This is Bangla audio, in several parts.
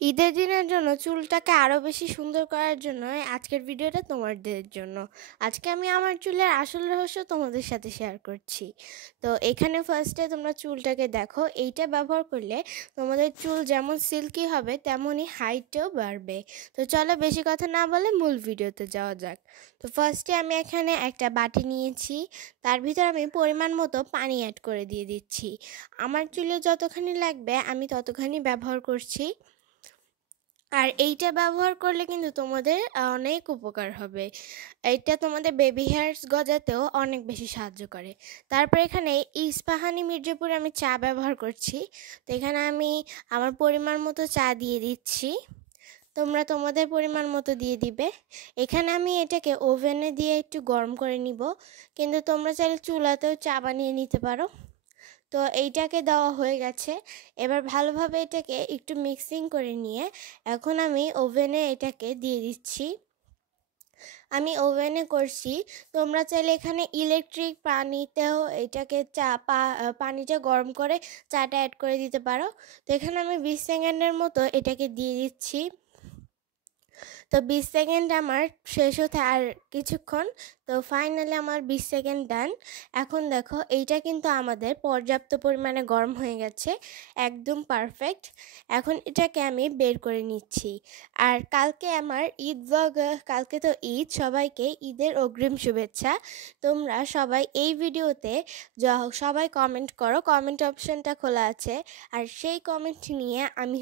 ঈদের দিনের জন্য চুলটাকে আরও বেশি সুন্দর করার জন্য আজকের ভিডিওটা তোমাদের জন্য। আজকে আমি আমার চুলের আসল রহস্য তোমাদের সাথে শেয়ার করছি। তো এখানে ফার্স্টে তোমরা চুলটাকে দেখো, এইটা ব্যবহার করলে তোমাদের চুল যেমন সিল্কি হবে তেমনই হাইটও বাড়বে। তো চলো বেশি কথা না বলে মূল ভিডিওতে যাওয়া যাক। তো ফার্স্টে আমি এখানে একটা বাটি নিয়েছি, তার ভিতর আমি পরিমাণ মতো পানি অ্যাড করে দিয়ে দিচ্ছি। আমার চুলে যতখানি লাগবে আমি ততখানি ব্যবহার করছি। আর এইটা ব্যবহার করলে কিন্তু তোমাদের অনেক উপকার হবে। এইটা তোমাদের বেবি হেয়ারস গজাতেও অনেক বেশি সাহায্য করে। তারপর এখানে ইস্পাহানি মির্জাপুর আমি চা ব্যবহার করছি। তো এখানে আমি আমার পরিমাণ মতো চা দিয়ে দিচ্ছি, তোমরা তোমাদের পরিমাণ মতো দিয়ে দিবে। এখানে আমি এটাকে ওভেনে দিয়ে একটু গরম করে নিব, কিন্তু তোমরা চাইলে চুলাতেও চা বানিয়ে নিতে পারো। তো এইটাকে দেওয়া হয়ে গেছে। এবার ভালোভাবে এটাকে একটু মিক্সিং করে নিয়ে এখন আমি ওভেনে এটাকে দিয়ে দিচ্ছি। আমি ওভেনে করছি, তোমরা চাইলে এখানে ইলেকট্রিক পানিতেও এটাকে পানিটা গরম করে চাটা অ্যাড করে দিতে পারো। তো এখানে আমি 20 সেকেন্ডের মতো এটাকে দিয়ে দিচ্ছি। তো 20 সেকেন্ড আমার শেষ হতে আর কিছুক্ষণ। তো ফাইনালি আমার 20 সেকেন্ড ডান। এখন দেখো এইটা কিন্তু আমাদের পর্যাপ্ত পরিমাণে গরম হয়ে গেছে, একদম পারফেক্ট। এখন এটাকে আমি বের করে নিচ্ছি। আর কালকে আমার ঈদ ব্লগ, কালকে তো ঈদ, সবাইকে ঈদের অগ্রিম শুভেচ্ছা। তোমরা সবাই এই ভিডিওতে সবাই কমেন্ট করো, কমেন্ট অপশনটা খোলা আছে। আর সেই কমেন্ট নিয়ে আমি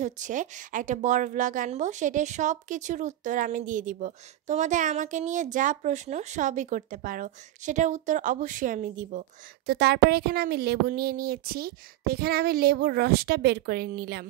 একটা বড় ব্লগ আনবো, সেটাই সব কিছুর উত্তর আমি দিয়ে দিব। তোমাদের আমাকে নিয়ে যা প্রশ্ন সবই করতে পারো, সেটার উত্তর অবশ্যই আমি দিব। তো তারপর এখানে আমি লেবু নিয়ে নিয়েছি। তো এখানে আমি লেবুর রসটা বের করে নিলাম।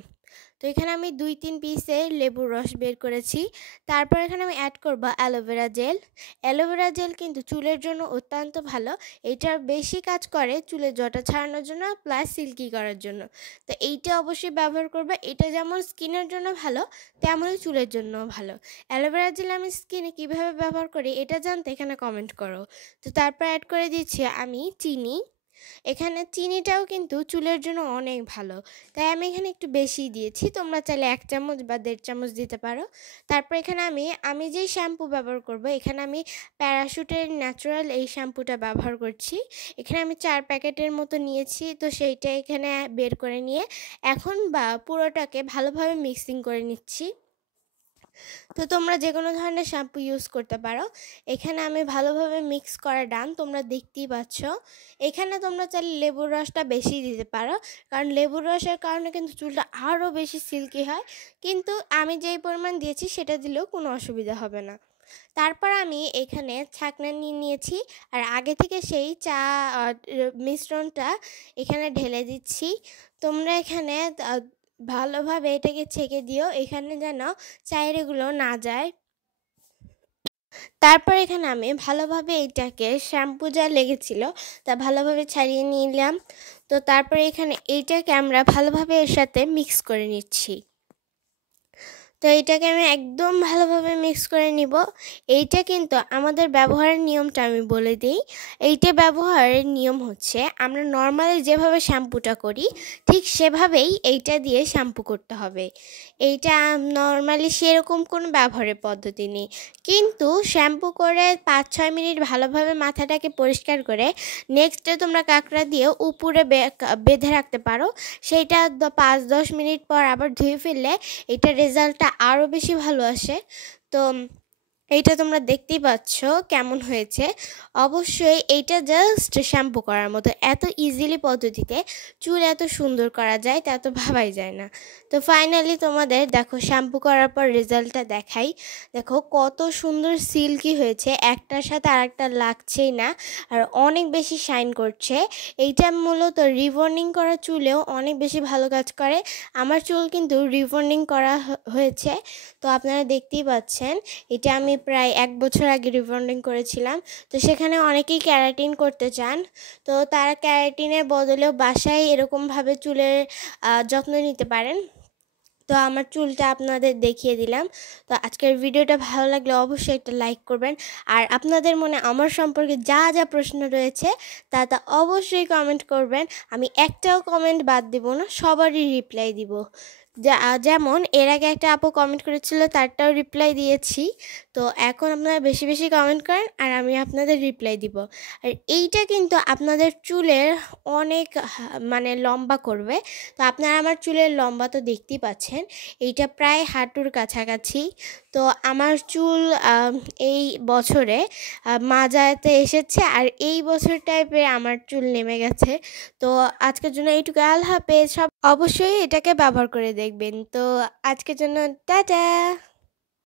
তো এখানে আমি 2-3 পিসে লেবুর রস বের করেছি। তারপর এখানে আমি অ্যাড করব অ্যালোভেরা জেল। অ্যালোভেরা জেল কিন্তু চুলের জন্য অত্যন্ত ভালো। এটা বেশি কাজ করে চুলের জটা ছাড়ানোর জন্য, প্লাস সিল্কি করার জন্য। তো এইটা অবশ্যই ব্যবহার করবে। এটা যেমন স্কিনের জন্য ভালো, তেমনই চুলের জন্যও ভালো। অ্যালোভেরা জেল আমি স্কিনে কীভাবে ব্যবহার করি এটা জানতে এখানে কমেন্ট করো। তো তারপর অ্যাড করে দিচ্ছি আমি চিনি। এখানে চিনিটাও কিন্তু চুলের জন্য অনেক ভালো, তাই আমি এখানে একটু বেশি দিয়েছি। তোমরা চাইলে 1 চামচ বা 1.5 চামচ দিতে পারো। তারপর এখানে আমি যেই শ্যাম্পু ব্যবহার করব, এখানে আমি প্যারাশুটের ন্যাচারাল এই শ্যাম্পুটা ব্যবহার করছি। এখানে আমি 4 প্যাকেটের মতো নিয়েছি। তো সেইটা এখানে বের করে নিয়ে এখন পুরোটাকে ভালোভাবে মিক্সিং করে নিচ্ছি। তো তোমরা যে কোনো ধরনের শ্যাম্পু ইউজ করতে পারো। এখানে আমি ভালোভাবে মিক্স করা ডান, তোমরা দেখতেই পাচ্ছ। এখানে তোমরা চাইলে লেবুর রসটা বেশি দিতে পারো, কারণ লেবুর রসের কারণে কিন্তু চুলটা আরও বেশি সিল্কি হয়। কিন্তু আমি যেই পরিমাণ দিয়েছি সেটা দিলেও কোনো অসুবিধা হবে না। তারপর আমি এখানে ছাঁকনা নিয়ে নিয়েছি, আর আগে থেকে সেই চা মিশ্রণটা এখানে ঢেলে দিচ্ছি। তোমরা এখানে ভালোভাবে এটাকে ছেঁকে দিও, এখানে যেন চাইরেগুলো না যায়। তারপর এখানে আমি ভালোভাবে এইটাকে শ্যাম্পু যা লেগেছিল তা ভালোভাবে ছাড়িয়ে নিলাম। তো তারপরে এখানে এইটাকে আমরা ভালোভাবে এর সাথে মিক্স করে নিচ্ছি। তো এইটাকে আমি একদম ভালোভাবে মিক্স করে নিব। এইটা কিন্তু আমাদের ব্যবহারের নিয়মটা আমি বলে দিই। এইটা ব্যবহারের নিয়ম আমরা নর্মালি যেভাবে শ্যাম্পুটা করি ঠিক সেভাবেই এইটা দিয়ে শ্যাম্পু করতে হবে। এইটা নর্মালি সেরকম কোনো ব্যবহারের পদ্ধতি নেই, কিন্তু শ্যাম্পু করে 5-6 মিনিট ভালোভাবে মাথাটাকে পরিষ্কার করে নেক্সটে তোমরা কাঁকড়া দিয়ে উপরে বেঁধে রাখতে পারো। সেইটা 5-10 মিনিট পর আবার ধুয়ে ফেললে এটা রেজাল্টটা আরও বেশি ভালো আসে। তো এইটা তোমরা দেখতেই পাচ্ছ কেমন হয়েছে। অবশ্যই এইটা জাস্ট শ্যাম্পু করার মতো, এত ইজিলি পদ্ধতিতে চুল এত সুন্দর করা যায় তা তো ভাবাই যায় না। তো ফাইনালি তোমাদের দেখো শ্যাম্পু করার পর রেজাল্টটা দেখাই। দেখো কত সুন্দর সিল্কি হয়েছে, একটার সাথে আরেকটা লাগছেই না, আর অনেক বেশি শাইন করছে। এইটা মূলত রিবন্ডিং করা চুলেও অনেক বেশি ভালো কাজ করে। আমার চুল কিন্তু রিবন্ডিং করা হয়েছে, তো আপনারা দেখতেই পাচ্ছেন। এটা আমি প্রায় 1 বছর আগে রিবন্ডিং করেছিলাম। তো সেখানে অনেকেই ক্যারাটিন করতে চান, তো তারা ক্যারাটিনের বদলেও বাসায় এরকমভাবে চুলের যত্ন নিতে পারেন। তো আমার চুলটা আপনাদের দেখিয়ে দিলাম। তো আজকের ভিডিওটা ভালো লাগলে অবশ্যই একটা লাইক করবেন, আর আপনাদের মনে আমার সম্পর্কে যা যা প্রশ্ন রয়েছে তা অবশ্যই কমেন্ট করবেন। আমি একটাও কমেন্ট বাদ দেব না, সবারই রিপ্লাই দিব। যেমন এর আগে একটা আপু কমেন্ট করেছিল, তারটাও রিপ্লাই দিয়েছি। তো এখন আপনারা বেশি বেশি কমেন্ট করেন আর আমি আপনাদের রিপ্লাই দিব। আর এইটা কিন্তু আপনাদের চুলের অনেক মানে লম্বা করবে। তো আপনারা আমার চুলের লম্বা তো দেখতেই পাচ্ছেন, এইটা প্রায় হাঁটুর কাছাকাছি। তো আমার চুল এই বছরে মাজাতে এসেছে, আর এই বছর টাইপের আমার চুল নেমে গেছে। তো আজকের জন্য এইটুকু, আল্লাহ হাফেজ। সব অবশ্যই এটাকে ব্যবহার করে দেখবেন। তো আজকের জন্য টাটা।